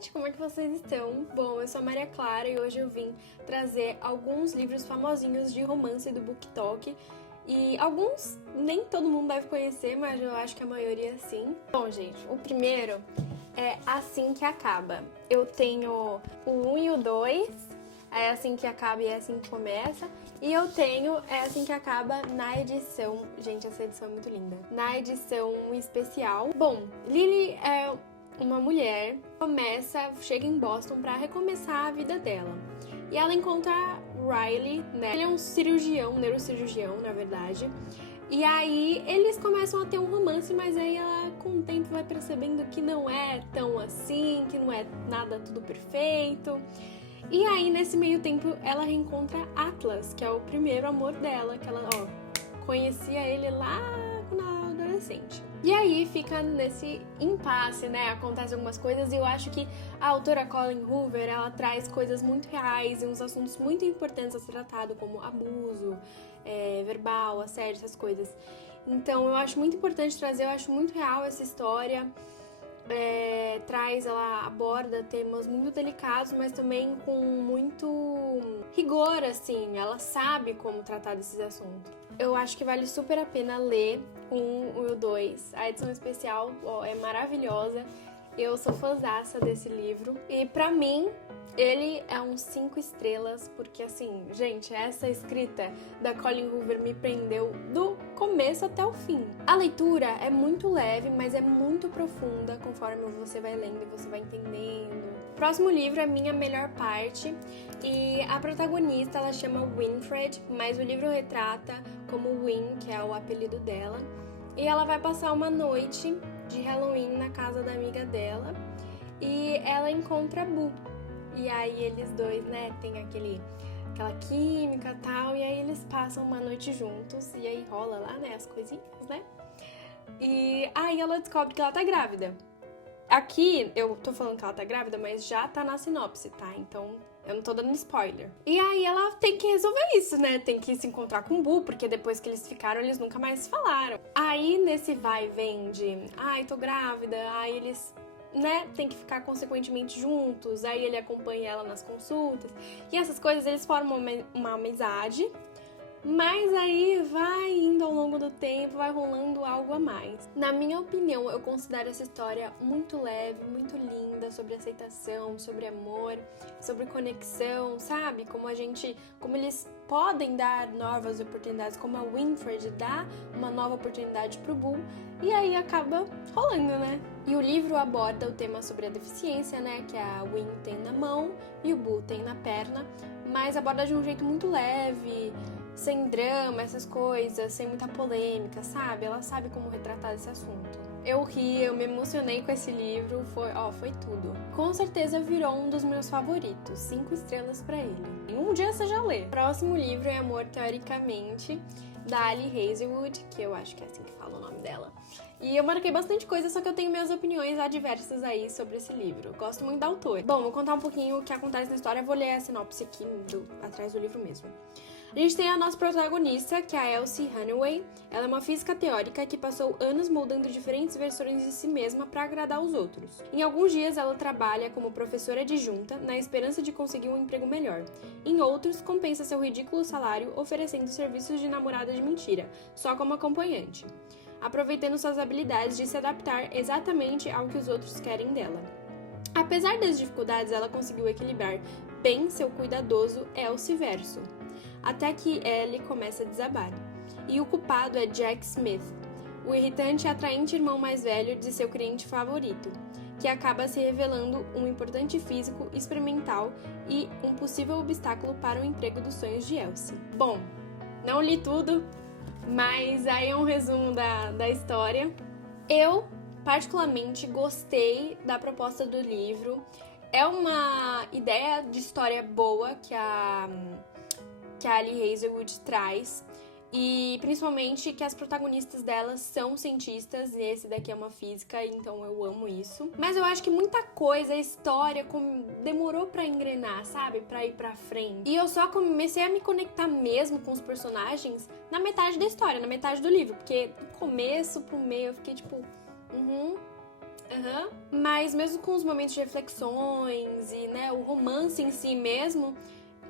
gente, como é que vocês estão? Bom, eu sou a Maria Clara e hoje eu vim trazer alguns livros famosinhos de romance do BookTok. E alguns nem todo mundo deve conhecer, mas eu acho que a maioria sim. Bom, gente, o primeiro é Assim que Acaba. Eu tenho o 1 e o 2, é Assim que Acaba e é Assim que Começa. E eu tenho É Assim que Acaba na edição... Gente, essa edição é muito linda. Na edição especial. Bom, Lily é uma mulher, chega em Boston para recomeçar a vida dela. E ela encontra Riley, né? Ele é um neurocirurgião, na verdade. E aí eles começam a ter um romance, mas aí ela com o tempo vai percebendo que não é tão assim, que não é nada tudo perfeito. E aí nesse meio tempo ela reencontra Atlas, que é o primeiro amor dela, que ela, conhecia ele lá quando ela era adolescente. E aí fica nesse impasse, né? Acontecem algumas coisas e eu acho que a autora Colleen Hoover, ela traz coisas muito reais e uns assuntos muito importantes a ser tratado, como abuso, verbal, assédio, essas coisas. Então eu acho muito importante trazer, eu acho muito real essa história. Ela aborda temas muito delicados, mas também com muito rigor, assim. Ela sabe como tratar desses assuntos. Eu acho que vale super a pena ler o 1 e o 2. A edição especial é maravilhosa. Eu sou fãzaça desse livro. E pra mim, ele é um 5 estrelas, porque assim, gente, essa escrita da Colleen Hoover me prendeu do começo até o fim. A leitura é muito leve, mas é muito profunda conforme você vai lendo e você vai entendendo. O próximo livro é Minha Melhor Parte, e a protagonista, ela chama Winfred, mas o livro retrata como Win, que é o apelido dela, e ela vai passar uma noite de Halloween na casa da amiga dela, e ela encontra Boo. E aí eles dois, né, tem aquela química e tal, e aí eles passam uma noite juntos, e aí rola lá, né, as coisinhas, né? E aí ela descobre que ela tá grávida. Aqui eu tô falando que ela tá grávida, mas já tá na sinopse, tá? Então eu não tô dando spoiler. E aí ela tem que resolver isso, né? Tem que se encontrar com o Boo, porque depois que eles ficaram, eles nunca mais se falaram. Aí nesse vai e vem de, ai, tô grávida, aí eles... né, tem que ficar consequentemente juntos, aí ele acompanha ela nas consultas, e essas coisas eles formam uma amizade, mas aí vai indo ao longo do tempo, vai rolando algo a mais. Na minha opinião, eu considero essa história muito leve, muito linda, sobre aceitação, sobre amor, sobre conexão, sabe? Como eles podem dar novas oportunidades, como a Winfred dá uma nova oportunidade pro Boo, e aí acaba rolando, né? E o livro aborda o tema sobre a deficiência, né, que a Win tem na mão e o Boo tem na perna, mas aborda de um jeito muito leve, sem drama, essas coisas, sem muita polêmica, sabe? Ela sabe como retratar esse assunto. Eu ri, eu me emocionei com esse livro, foi tudo. Com certeza virou um dos meus favoritos, 5 estrelas pra ele. E um dia você já lê. O próximo livro é Amor Teoricamente, da Ali Hazelwood, que eu acho que é assim que fala o nome dela. E eu marquei bastante coisa, só que eu tenho minhas opiniões adversas aí sobre esse livro. Gosto muito da autora. Bom, vou contar um pouquinho o que acontece na história, vou ler a sinopse aqui atrás do livro mesmo. A gente tem a nossa protagonista, que é a Elsie Honeyway. Ela é uma física teórica que passou anos moldando diferentes versões de si mesma para agradar os outros. Em alguns dias, ela trabalha como professora adjunta, na esperança de conseguir um emprego melhor. Em outros, compensa seu ridículo salário oferecendo serviços de namorada de mentira, só como acompanhante, aproveitando suas habilidades de se adaptar exatamente ao que os outros querem dela. Apesar das dificuldades, ela conseguiu equilibrar bem seu cuidadoso Elsie-verso, até que Ellie começa a desabar. E o culpado é Jack Smith, o irritante e atraente irmão mais velho de seu cliente favorito, que acaba se revelando um importante físico experimental e um possível obstáculo para o emprego dos sonhos de Elsie. Bom, não li tudo, mas aí é um resumo da história. Eu, particularmente, gostei da proposta do livro. É uma ideia de história boa que a Ali Hazelwood traz, e principalmente que as protagonistas delas são cientistas, e esse daqui é uma física, então eu amo isso. Mas eu acho que muita coisa, a história demorou pra engrenar, sabe? Pra ir pra frente. E eu só comecei a me conectar mesmo com os personagens na metade da história, na metade do livro, porque do começo pro meio eu fiquei tipo, Mas mesmo com os momentos de reflexões e, né, o romance em si mesmo,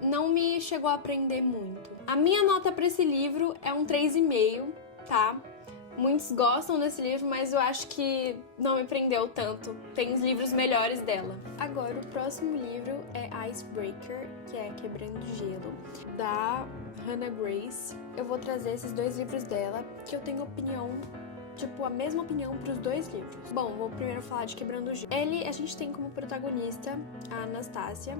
não me chegou a aprender muito. A minha nota pra esse livro é um 3,5, tá? Muitos gostam desse livro, mas eu acho que não me prendeu tanto. Tem os livros melhores dela. Agora, o próximo livro é Icebreaker, que é Quebrando Gelo, da Hannah Grace. Eu vou trazer esses 2 livros dela, que eu tenho opinião, tipo, a mesma opinião pros 2 livros. Bom, vou primeiro falar de Quebrando Gelo. A gente tem como protagonista a Anastasia.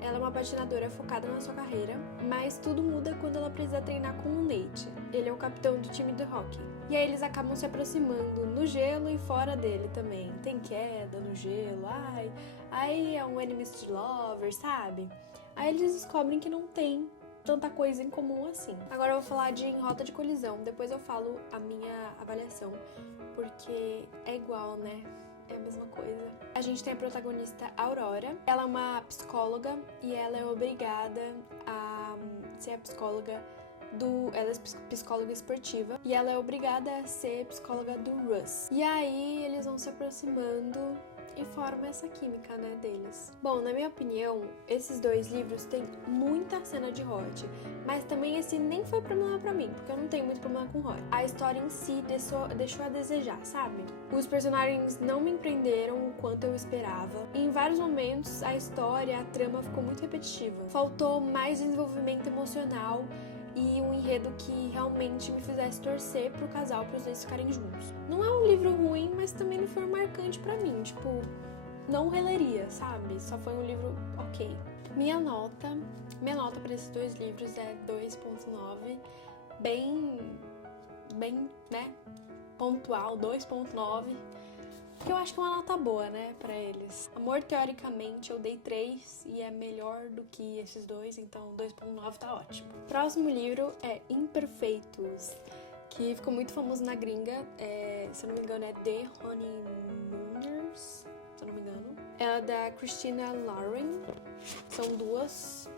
Ela é uma patinadora focada na sua carreira, mas tudo muda quando ela precisa treinar com o Nate. Ele é o capitão do time de hockey. E aí eles acabam se aproximando no gelo e fora dele também. Tem queda no gelo, aí é um enemies to lovers, sabe? Aí eles descobrem que não tem tanta coisa em comum assim. Agora eu vou falar de Em Rota de Colisão, depois eu falo a minha avaliação, porque é igual, né? É a mesma coisa. A gente tem a protagonista Aurora. Ela é uma psicóloga e ela é obrigada a ser a psicóloga ela é psicóloga esportiva e ela é obrigada a ser psicóloga do Russ. E aí eles vão se aproximando e formam essa química, né, deles. Bom, na minha opinião, esses 2 livros têm muita cena de hot, mas também esse nem foi problema pra mim, porque eu não tenho muito problema com hot. A história em si deixou a desejar, sabe? Os personagens não me empreenderam o quanto eu esperava. E em vários momentos, a história, a trama ficou muito repetitiva. Faltou mais desenvolvimento emocional e um enredo que realmente me fizesse torcer pro casal, pros 2 ficarem juntos. Não é um livro ruim, mas também não foi marcante pra mim, tipo, não releria, sabe? Só foi um livro ok. Minha nota pra esses 2 livros é 2,9, bem, né, pontual, 2,9. Que eu acho que é uma nota boa, né, pra eles. Amor, teoricamente, eu dei 3 e é melhor do que esses 2, então 2,9 tá ótimo. Próximo livro é Imperfeitos, que ficou muito famoso na gringa. Se eu não me engano, é The Honeymooners, se eu não me engano. Ela é da Christina Lauren. São 2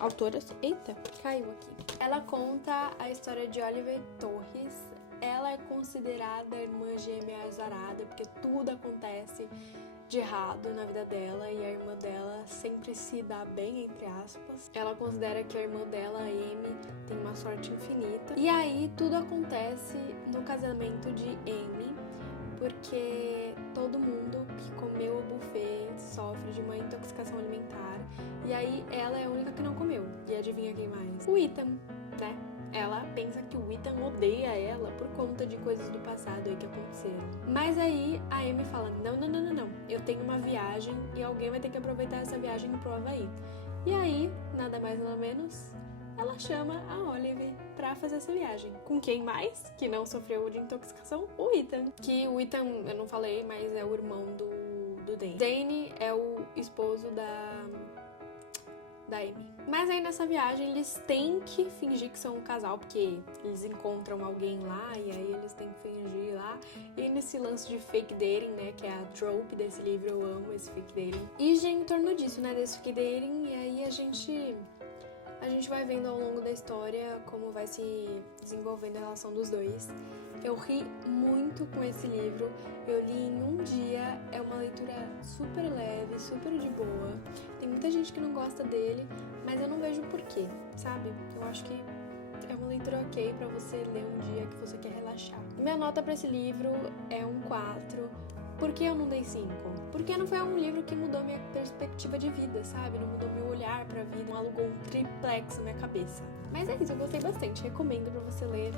autoras. Eita, caiu aqui. Ela conta a história de Oliver Torres. Ela é considerada a irmã gêmea azarada, porque tudo acontece de errado na vida dela e a irmã dela sempre se dá bem, entre aspas. Ela considera que a irmã dela, a Amy, tem uma sorte infinita. E aí tudo acontece no casamento de Amy, porque todo mundo que comeu o buffet sofre de uma intoxicação alimentar. E aí ela é a única que não comeu. E adivinha quem mais? O Ethan, né? Ela pensa que o Ethan odeia ela por conta de coisas do passado aí que aconteceram. Mas aí a Amy fala, não, eu tenho uma viagem e alguém vai ter que aproveitar essa viagem pro Havaí. E aí, nada mais nada menos, ela chama a Olive pra fazer essa viagem. Com quem mais? Que não sofreu de intoxicação? O Ethan. Que o Ethan, eu não falei, mas é o irmão do Danny. Danny é o esposo da Amy. Mas aí nessa viagem eles têm que fingir que são um casal, porque eles encontram alguém lá e aí eles têm que fingir lá. E nesse lance de fake dating, né, que é a trope desse livro, eu amo esse fake dating. E gira em torno disso, né, desse fake dating, e aí a gente vai vendo ao longo da história como vai se desenvolvendo a relação dos 2. Eu ri muito com esse livro, eu li em um dia, é uma leitura super leve, super de boa. Tem muita gente que não gosta dele, mas eu não vejo porquê, sabe? Eu acho que é uma leitura ok pra você ler um dia que você quer relaxar. Minha nota pra esse livro é um 4. Por que eu não dei 5? Porque não foi um livro que mudou minha perspectiva de vida, sabe? Não mudou meu olhar pra vida, não alugou um triplex na minha cabeça. Mas é isso, eu gostei bastante, recomendo pra você ler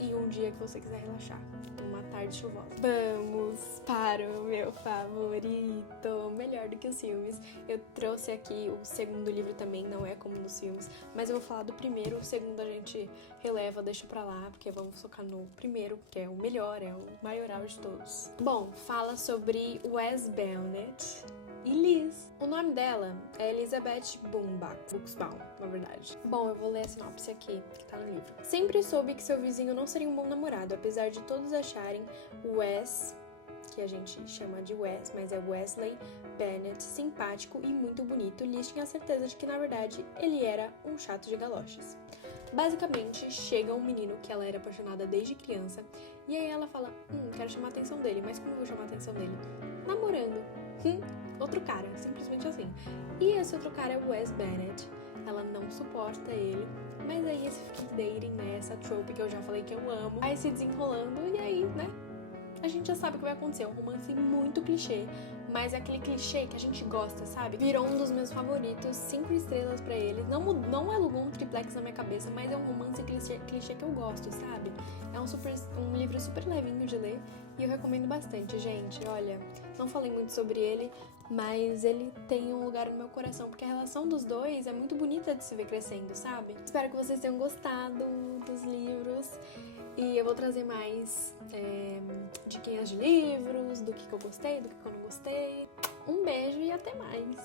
em um dia que você quiser relaxar, uma tarde chuvosa. Vamos para o meu favorito, melhor do que os filmes. Eu trouxe aqui o segundo livro também, não é como nos filmes, mas eu vou falar do primeiro, o segundo a gente releva, deixa pra lá, porque vamos focar no primeiro, que é o melhor, é o maioral de todos. Bom, fala sobre Wes Bennet e Liz. O nome dela é Elizabeth Buxbaum, na verdade. Bom, eu vou ler a sinopse aqui, que tá no livro. Sempre soube que seu vizinho não seria um bom namorado, apesar de todos acharem o Wes, que a gente chama de Wes, mas é Wesley Bennet, simpático e muito bonito. Liz tinha certeza de que, na verdade, ele era um chato de galochas. Basicamente, chega um menino que ela era apaixonada desde criança, e aí ela fala, quero chamar a atenção dele, mas como eu vou chamar a atenção dele? Namorando. Outro cara, simplesmente assim. E esse outro cara é o Wes Bennett. Ela não suporta ele, mas aí esse fique dating, né, essa trope que eu já falei que eu amo, vai se desenrolando e aí, né, a gente já sabe o que vai acontecer. É um romance muito clichê, mas é aquele clichê que a gente gosta, sabe? Virou um dos meus favoritos, 5 estrelas pra ele. Não alugou um triplex na minha cabeça, mas é um romance clichê que eu gosto, sabe? É um livro super levinho de ler e eu recomendo bastante, gente. Olha, não falei muito sobre ele, mas ele tem um lugar no meu coração, porque a relação dos dois é muito bonita de se ver crescendo, sabe? Espero que vocês tenham gostado dos livros. E eu vou trazer mais diquinhas de livros, do que eu gostei, do que eu não gostei. Um beijo e até mais!